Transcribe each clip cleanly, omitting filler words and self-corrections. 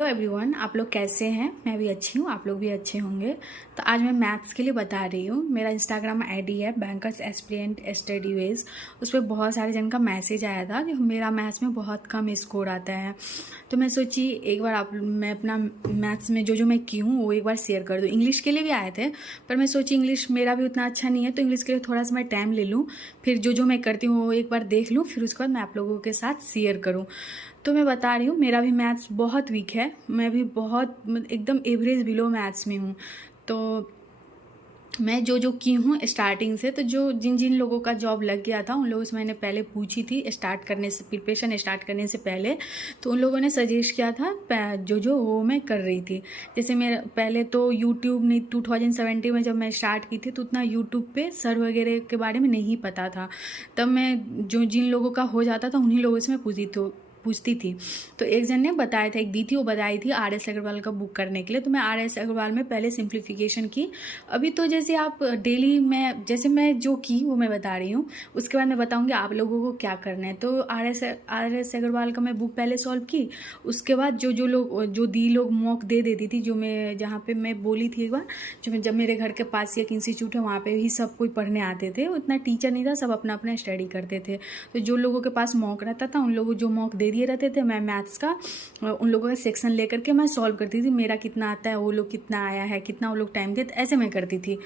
Hello everyone, आप लोग कैसे हैं। मैं भी अच्छी हूँ, आप लोग भी अच्छे होंगे। तो आज मैं मैथ्स के लिए बता रही हूँ। मेरा इंस्टाग्राम आईडी है बैंकर्स एस्पिरेंट स्टडी वेज। उस पर बहुत सारे जन का मैसेज आया था कि मेरा मैथ्स में बहुत कम स्कोर आता है। तो मैं सोची एक बार मैं अपना मैथ्स में जो मैं की हूँ वो एक बार शेयर कर दूँ। इंग्लिश के लिए भी आए थे, पर मैं सोची इंग्लिश मेरा भी उतना अच्छा नहीं है, तो इंग्लिश के लिए थोड़ा सा मैं टाइम ले लूँ, फिर जो मैं करती हूँ वो एक बार देख लूँ, फिर उसके बाद मैं आप लोगों के साथ शेयर करूँ। तो मैं बता रही हूँ, मेरा भी मैथ्स बहुत वीक है। मैं भी बहुत एकदम एवरेज बिलो मैथ्स में हूँ। तो मैं जो की हूँ स्टार्टिंग से, तो जो जिन जिन लोगों का जॉब लग गया था उन लोगों से मैंने पहले पूछी थी स्टार्ट करने से, प्रिपरेशन स्टार्ट करने से पहले। तो उन लोगों ने सजेस्ट किया था जो वो मैं कर रही थी। जैसे मेरा पहले तो यूट्यूब नहीं, 2017 में जब मैं स्टार्ट की थी तो उतना यूट्यूब पे सर वगैरह के बारे में नहीं पता था। तब मैं जो जिन लोगों का हो जाता था उन्हीं लोगों से मैं पूछती थी। तो एक जन ने बताया था, एक दी थी, वो बताई थी RS अग्रवाल का बुक करने के लिए। तो मैं RS अग्रवाल में पहले सिंप्लीफिकेशन की। अभी तो जैसे आप डेली में जैसे मैं जो की वो मैं बता रही हूँ, उसके बाद मैं बताऊँगी आप लोगों को क्या करना है। तो RS अग्रवाल का मैं बुक पहले सॉल्व की। उसके बाद जो दी लोग मॉक दे देती थी, जो मैं जहाँ पे मैं बोली थी एक बार, जब मेरे घर के पास एक इंस्टीट्यूट है वहाँ पे भी सब कोई पढ़ने आते थे। उतना टीचर नहीं था, सब अपना अपना स्टडी करते थे। तो जो लोगों के पास मॉक रहता था उन लोगों जो मॉक दे दिए रहते थे, मैं मैथ्स का उन लोगों का सेक्शन लेकर के मैं सॉल्व करती थी। मेरा कितना आता है, वो लोग कितना आया है, कितना वो लोग टाइम देते, ऐसे मैं करती थी।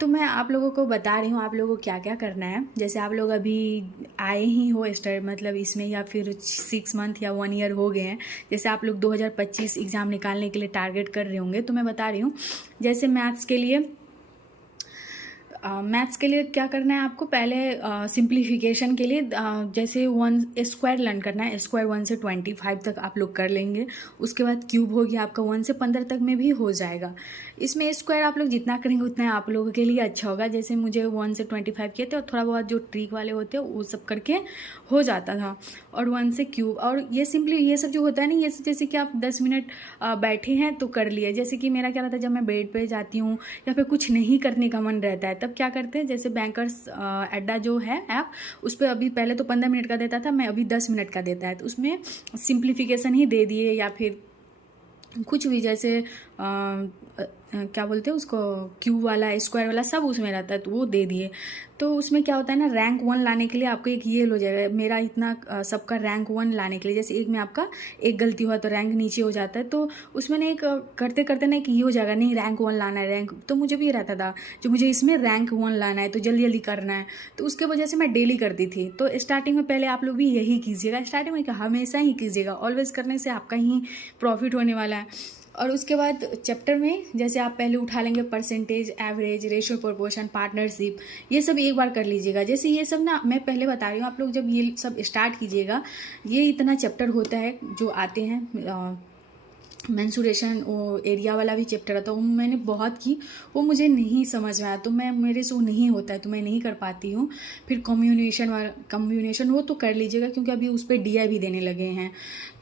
तो मैं आप लोगों को बता रही हूँ आप लोगों को क्या क्या करना है। जैसे आप लोग अभी आए ही हो स्टार्ट मतलब इसमें, या फिर 6 मंथ या 1 ईयर हो गए हैं। जैसे आप लोग 2025 एग्ज़ाम निकालने के लिए टारगेट कर रहे होंगे। तो मैं बता रही हूँ, जैसे मैथ्स के लिए क्या करना है आपको, पहले सिंप्लीफिकेशन के लिए जैसे 1 स्क्वायर लर्न करना है। स्क्वायर 1 से 25 तक आप लोग कर लेंगे। उसके बाद क्यूब हो गया आपका, 1 से 15 तक में भी हो जाएगा। इसमें स्क्वायर आप लोग जितना करेंगे उतना आप लोगों के लिए अच्छा होगा। जैसे मुझे 1 से 25 किए थे, और थोड़ा बहुत जो ट्रिक वाले होते हैं वो सब करके हो जाता था। और 1 से क्यूब, और ये सिंपली ये सब जो होता है ना, ये सब जैसे कि आप 10 मिनट बैठे हैं तो कर लिए। जैसे कि मेरा क्या रहता है, जब मैं बेड पे जाती हूँ या फिर कुछ नहीं करने का मन रहता है, तब क्या करते हैं, जैसे बैंकर्स अड्डा जो है ऐप, उस पर अभी पहले तो 15 मिनट का देता था, मैं अभी 10 मिनट का देता है। तो उसमें सिंप्लीफिकेशन ही दे दिए, या फिर कुछ भी जैसे क्या बोलते हैं उसको, क्यूब वाला स्क्वायर वाला सब उसमें रहता है, तो वो दे दिए। तो उसमें क्या होता है ना, रैंक 1 लाने के लिए आपको एक ये हो जाएगा, मेरा इतना सबका रैंक 1 लाने के लिए, जैसे एक में आपका एक गलती हुआ तो रैंक नीचे हो जाता है। तो उसमें ना एक करते करते ना एक ये हो जाएगा, नहीं रैंक 1 लाना है रैंक। तो मुझे भी रहता था जो मुझे इसमें रैंक 1 लाना है, तो जल्दी जल्दी करना है। तो उसके वजह से मैं डेली करती थी। तो स्टार्टिंग में पहले आप लोग भी यही कीजिएगा, स्टार्टिंग में क्या हमेशा ही कीजिएगा, ऑलवेज करने से आपका ही प्रॉफिट होने वाला है। और उसके बाद चैप्टर में जैसे आप पहले उठा लेंगे percentage, average, ratio, proportion, partnership, ये सब एक बार कर लीजिएगा। जैसे ये सब ना मैं पहले बता रही हूँ, आप लोग जब ये सब स्टार्ट कीजिएगा, ये इतना चैप्टर होता है जो आते हैं। मेंसुरेशन, वो एरिया वाला भी चैप्टर आता है, वो मैंने बहुत की, वो मुझे नहीं समझ में आया, तो मेरे से वो नहीं होता है, तो मैं नहीं कर पाती हूँ। फिर कम्युनिकेशन वो तो कर लीजिएगा, क्योंकि अभी उस पर DI भी देने लगे हैं।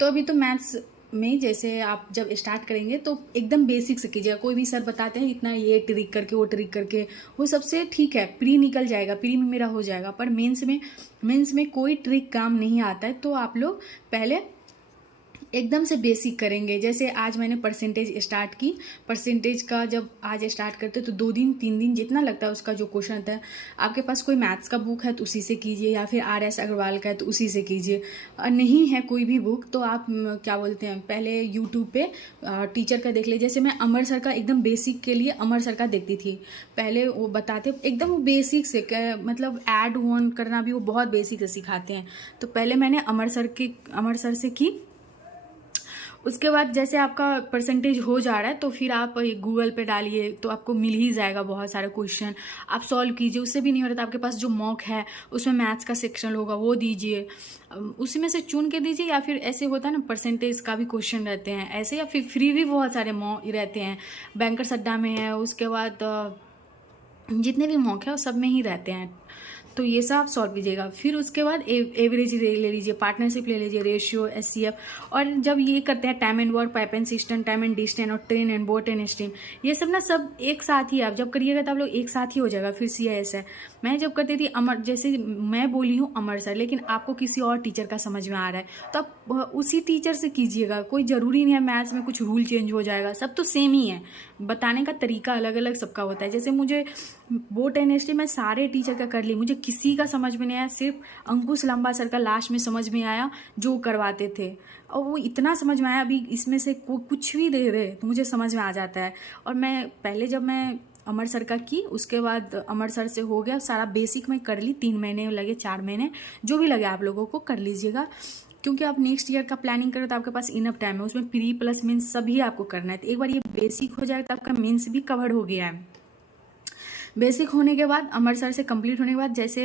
तो अभी तो मैथ्स में जैसे आप जब स्टार्ट करेंगे तो एकदम बेसिक से कीजिएगा। कोई भी सर बताते हैं इतना ये ट्रिक करके वो ट्रिक करके, वो सबसे ठीक है, प्री निकल जाएगा, प्री में मेरा हो जाएगा। पर मेंस में कोई ट्रिक काम नहीं आता है। तो आप लोग पहले एकदम से बेसिक करेंगे। जैसे आज मैंने परसेंटेज स्टार्ट की, परसेंटेज का जब आज स्टार्ट करते तो 2 दिन 3 दिन जितना लगता है उसका जो क्वेश्चन होता है, आपके पास कोई मैथ्स का बुक है तो उसी से कीजिए, या फिर RS अग्रवाल का है तो उसी से कीजिए। नहीं है कोई भी बुक तो आप क्या बोलते हैं, पहले यूट्यूब पे टीचर का देख लीजिए। जैसे मैं अमर सर का एकदम बेसिक के लिए अमर सर का देखती थी। पहले वो बताते एकदम बेसिक से, मतलब ऐड वन करना भी वो बहुत बेसिक से सिखाते हैं। तो पहले मैंने अमर सर से की। उसके बाद जैसे आपका परसेंटेज हो जा रहा है तो फिर आप गूगल पे डालिए, तो आपको मिल ही जाएगा बहुत सारे क्वेश्चन, आप सॉल्व कीजिए। उससे भी नहीं हो रहा था, आपके पास जो मॉक है उसमें मैथ्स का सेक्शन होगा वो दीजिए, उसी में से चुन के दीजिए। या फिर ऐसे होता है ना, परसेंटेज का भी क्वेश्चन रहते हैं ऐसे, या फिर फ्री भी बहुत सारे मॉक रहते हैं, बैंकर्स अड्डा में है, उसके बाद जितने भी मॉक है वो सब में ही रहते हैं। तो ये सब आप सॉल्व कीजिएगा। फिर उसके बाद एवरेज ले लीजिए, पार्टनरशिप ले लीजिए, रेशियो, एचसीएफ। और जब ये करते हैं time and work, pipe and system, time and distance और train and boat and stream, ये सब ना सब एक साथ ही आप जब करिएगा तो आप लोग एक साथ ही हो जाएगा। फिर CIS है। मैं जब करती थी अमर, जैसे मैं बोली हूँ अमर सर, लेकिन आपको किसी और टीचर का समझ में आ रहा है तो आप उसी टीचर से कीजिएगा। कोई ज़रूरी नहीं है मैथ्स में कुछ रूल चेंज हो जाएगा, सब तो सेम ही है, बताने का तरीका अलग अलग सबका होता है। जैसे मुझे बोट एंड स्ट्रीम मैं सारे टीचर का कर ली, मुझे किसी का समझ में नहीं आया, सिर्फ अंकुश लंबा सर का लास्ट में समझ में आया जो करवाते थे, और वो इतना समझ में आया। अभी इसमें से कुछ भी दे रहे तो मुझे समझ में आ जाता है। और मैं पहले जब मैं अमर सर का की, उसके बाद अमर सर से हो गया सारा बेसिक मैं कर ली, 3 महीने लगे, 4 महीने, जो भी लगे आप लोगों को कर लीजिएगा, क्योंकि आप नेक्स्ट ईयर का प्लानिंग करो तो आपके पास इनफ टाइम है। उसमें प्री प्लस मेंस सभी आपको करना है। तो एक बार ये बेसिक हो जाएगा तो आपका मेंस भी कवर हो गया है। बेसिक होने के बाद अमर सर से कंप्लीट होने के बाद जैसे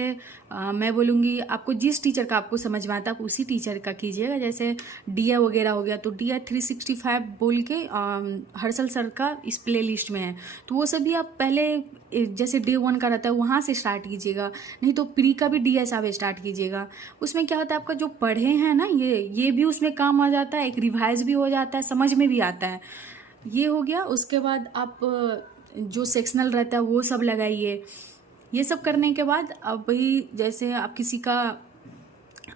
मैं बोलूँगी आपको जिस टीचर का आपको समझ में आता है आप उसी टीचर का कीजिएगा। जैसे DI वगैरह हो गया तो DI 365 बोल के हर्षल सर का इस प्ले लिस्ट में है, तो वो सभी आप पहले जैसे Day 1 का रहता है वहाँ से स्टार्ट कीजिएगा, नहीं तो प्री का भी DI से आप स्टार्ट कीजिएगा। उसमें क्या होता है आपका जो पढ़े हैं ना ये भी उसमें काम आ जाता है, एक रिवाइज भी हो जाता है, समझ में भी आता है। ये हो गया। उसके बाद आप जो सेक्शनल रहता है वो सब लगाइए। ये सब करने के बाद अब वही जैसे आप किसी का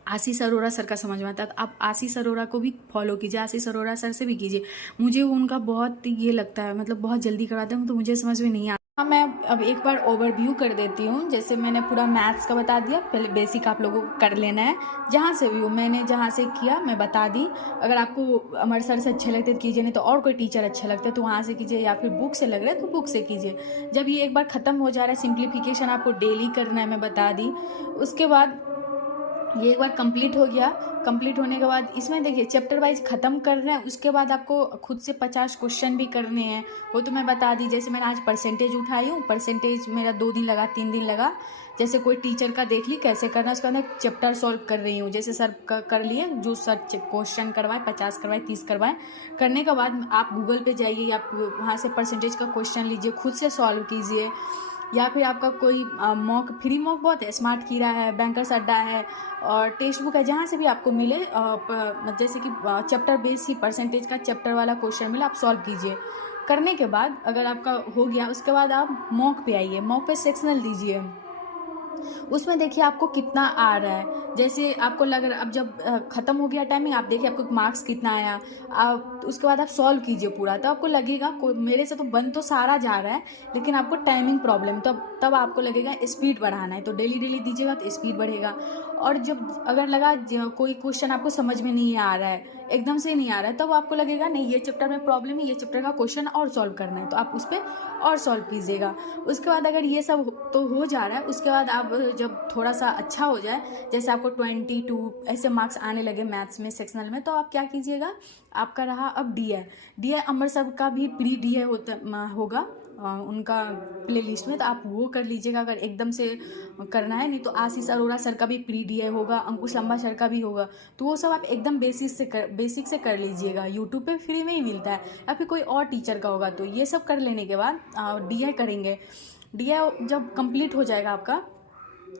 आशीष अरोरा सर का समझ में आता है तो आप आशीष अरोरा को भी फॉलो कीजिए, आशीष अरोरा सर से भी कीजिए। मुझे उनका बहुत ये लगता है, मतलब बहुत जल्दी करवाते हैं तो मुझे समझ में नहीं आता। हाँ, मैं अब एक बार ओवरव्यू कर देती हूँ। जैसे मैंने पूरा मैथ्स का बता दिया, पहले बेसिक आप लोगों को कर लेना है, जहाँ से भी हो, मैंने जहाँ से किया मैं बता दी। अगर आपको अमर सर से अच्छे लगते तो कीजिए, नहीं तो और कोई टीचर अच्छा लगता है तो वहाँ से कीजिए, या फिर बुक से लग रहा है तो बुक से कीजिए। जब ये एक बार ख़त्म हो जा रहा है, सिंप्लीफिकेशन आपको डेली करना है, मैं बता दी। उसके बाद ये एक बार कंप्लीट हो गया। कंप्लीट होने के बाद इसमें देखिए चैप्टर वाइज ख़त्म कर रहे हैं, उसके बाद आपको खुद से 50 क्वेश्चन भी करने हैं, वो तो मैं बता दी। जैसे मैंने आज परसेंटेज उठाई हूँ, परसेंटेज मेरा 2 दिन लगा, 3 दिन लगा। जैसे कोई टीचर का देख ली कैसे करना, उसके बाद चैप्टर सॉल्व कर रही हूँ। जैसे सर कर लिए, जो सर क्वेश्चन करवाए, 50 करवाए, 30 करवाए, करने के बाद आप गूगल पे जाइए, आप वहाँ से परसेंटेज का क्वेश्चन लीजिए, खुद से सॉल्व कीजिए। या फिर आपका कोई मॉक, फ्री मॉक बहुत है, स्मार्ट कीरा है, बैंकर्स अड्डा है और टेक्स्ट बुक है, जहाँ से भी आपको मिले, जैसे कि चैप्टर बेस ही परसेंटेज का चैप्टर वाला क्वेश्चन मिला, आप सॉल्व कीजिए। करने के बाद अगर आपका हो गया, उसके बाद आप मॉक पे आइए, मॉक पे सेक्शनल दीजिए। उसमें देखिए आपको कितना आ रहा है। जैसे आपको लग रहा, अब जब ख़त्म हो गया टाइमिंग, आप देखिए आपको मार्क्स कितना आया, आप उसके बाद आप सॉल्व कीजिए पूरा, तो आपको लगेगा कोई मेरे से तो बन तो सारा जा रहा है, लेकिन आपको टाइमिंग प्रॉब्लम, तब आपको लगेगा स्पीड बढ़ाना है, तो डेली डेली दीजिएगा तो स्पीड बढ़ेगा। और जब अगर लगा कोई क्वेश्चन आपको समझ में नहीं आ रहा है, एकदम से नहीं आ रहा है, तब आपको लगेगा नहीं ये चैप्टर में प्रॉब्लम है, ये चैप्टर का क्वेश्चन और सॉल्व करना है, तो आप उस पर और सॉल्व कीजिएगा। उसके बाद अगर ये सब तो हो जा रहा है, उसके बाद आप जब थोड़ा सा अच्छा हो जाए, जैसे आपको 22 ऐसे मार्क्स आने लगे मैथ्स में सेक्शनल में, तो आप क्या कीजिएगा, आपका रहा अब DI अमर सर का भी प्री DI होगा उनका प्ले लिस्ट में, तो आप वो कर लीजिएगा अगर एकदम से करना है। नहीं तो आशीष अरोरा सर का भी प्री DI होगा, अंकुश लंबा सर का भी होगा, तो वो सब आप एकदम बेसिक से कर लीजिएगा। यूट्यूब पे फ्री में ही मिलता है, या फिर कोई और टीचर का होगा। तो ये सब कर लेने के बाद DI करेंगे। DI जब कंप्लीट हो जाएगा आपका,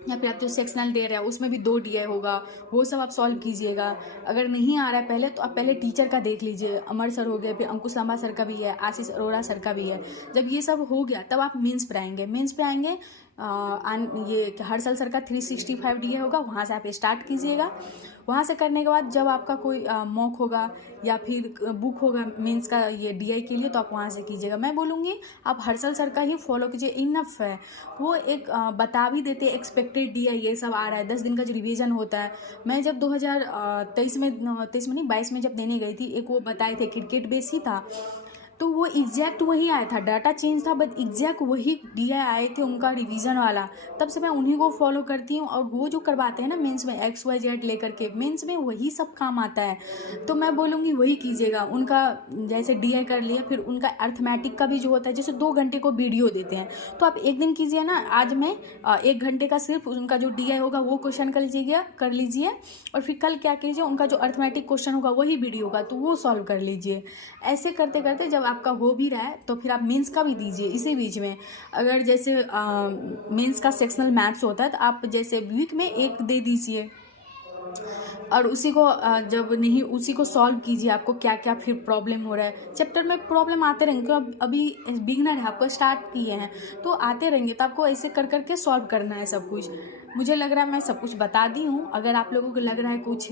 या फिर आप जो सेक्शनल दे रहे हैं उसमें भी 2 DI होगा, वो सब आप सॉल्व कीजिएगा। अगर नहीं आ रहा है पहले, तो आप पहले टीचर का देख लीजिए, अमर सर हो गए, फिर अंकुश लांबा सर का भी है, आशीष अरोरा सर का भी है। जब ये सब हो गया तब आप मेंस पे आएंगे। ये हर्षल सर का 365 DI होगा, वहाँ से आप स्टार्ट कीजिएगा। वहाँ से करने के बाद जब आपका कोई मॉक होगा या फिर बुक होगा मेंस का ये DI के लिए, तो आप वहाँ से कीजिएगा। मैं बोलूँगी आप हर्षल सर का ही फॉलो कीजिए, इनफ है। वो एक बता भी देते एक्सपेक्टेड DI ये सब आ रहा है, 10 दिन का जो रिवीजन होता है। मैं जब 2023 में नहीं 22 में जब देने गई थी, एक वो बताए थे क्रिकेट बेस ही था, तो वो एग्जैक्ट वही आया था, डाटा चेंज था बट एग्जैक्ट वही DI आए थे उनका रिवीजन वाला। तब से मैं उन्हीं को फॉलो करती हूँ, और वो जो करवाते हैं ना मेंस में XYZ लेकर के, मेंस में वही सब काम आता है। तो मैं बोलूँगी वही कीजिएगा। उनका जैसे DI कर लिया, फिर उनका अर्थमेटिक का भी जो होता है, जैसे 2 घंटे को वीडियो देते हैं, तो आप एक दिन कीजिए ना, आज में 1 घंटे का सिर्फ उनका जो DI होगा वो क्वेश्चन कर लीजिए, और फिर कल क्या कीजिए, उनका जो अर्थमेटिक क्वेश्चन होगा वही वीडियो होगा, तो वो सॉल्व कर लीजिए। ऐसे करते करते जब आपका हो भी रहा है तो फिर आप मेंस का भी दीजिए इसी बीच में। अगर जैसे मेंस का सेक्शनल मैथ्स होता है तो आप जैसे वीक में एक दे दीजिए और उसी को जब नहीं उसी को सॉल्व कीजिए। आपको क्या क्या फिर प्रॉब्लम हो रहा है, चैप्टर में प्रॉब्लम आते रहेंगे, क्योंकि अभी बिगिनर है, आपको स्टार्ट किए हैं तो आते रहेंगे, तो आपको ऐसे कर करके सॉल्व करना है सब कुछ। मुझे लग रहा है मैं सब कुछ बता दी हूँ। अगर आप लोगों को लग रहा है कुछ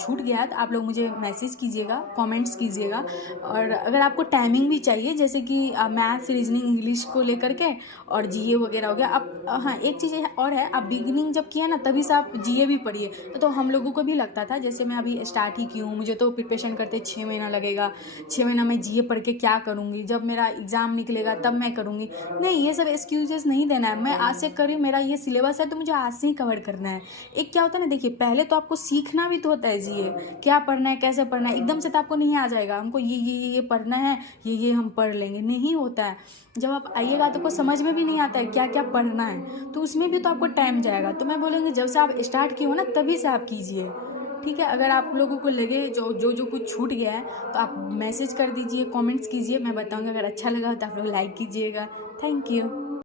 छूट गया है तो आप लोग मुझे मैसेज कीजिएगा, कमेंट्स कीजिएगा। और अगर आपको टाइमिंग भी चाहिए जैसे कि मैथ्स, रीजनिंग, इंग्लिश को लेकर के और जीए वगैरह हो गया, आप हाँ एक चीज़ और है, आप बिगिनिंग जब किए ना तभी से आप जीए भी पढ़िए। तो हम लोगों को भी लगता था, जैसे मैं अभी स्टार्ट ही की हूँ, मुझे तो प्रिपरेशन करते 6 महीना लगेगा, 6 महीना में जीए पढ़ के क्या करूँगी, जब मेरा एग्ज़ाम निकलेगा तब मैं करूँगी। नहीं, ये सब एक्सक्यूजेस नहीं देना है। मैं आज से करी, मेरा ये सिलेबस है तो मुझे आज से ही कवर करना है। एक क्या होता है ना, देखिए पहले तो आपको सीखना भी तो होता है जीए, क्या पढ़ना है, कैसे पढ़ना है। एकदम से तो आपको नहीं आ जाएगा, हमको ये पढ़ना है, ये हम पढ़ लेंगे, नहीं होता है। जब आप आइएगा तो आपको समझ में भी नहीं आता है क्या क्या पढ़ना है, तो उसमें भी तो आपको टाइम जाएगा। तो मैं बोलूँगी जब से आप स्टार्ट किए हो ना तभी से आप कीजिए, ठीक है। अगर आप लोगों को लगे जो कुछ छूट गया है तो आप मैसेज कर दीजिए, कमेंट्स कीजिए, मैं बताऊँगी। अगर अच्छा लगा तो आप लोग लाइक कीजिएगा। Thank you.